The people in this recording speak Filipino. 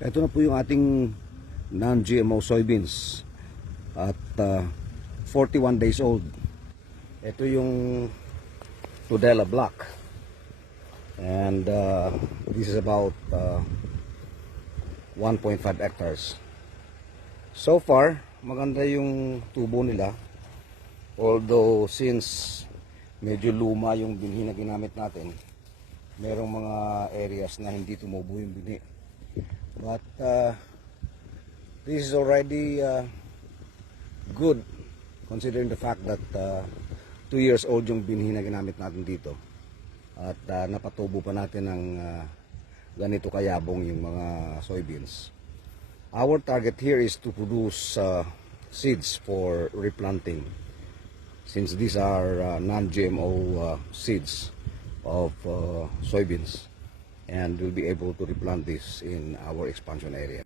Ito na po yung ating non-GMO soybeans at 41 days old. Ito yung Tudela Black, and this is about 1.5 hectares. So far, maganda yung tubo nila, although since medyo luma yung binhi na ginamit natin, merong mga areas na hindi tumubo yung binhi. But this is already good considering the fact that 2 years old yung binhi na ginamit natin dito. At napatubo pa natin ng ganito kayabong yung mga soybeans. Our target here is to produce seeds for replanting, since these are non-GMO seeds of soybeans, and we'll be able to replant this in our expansion area.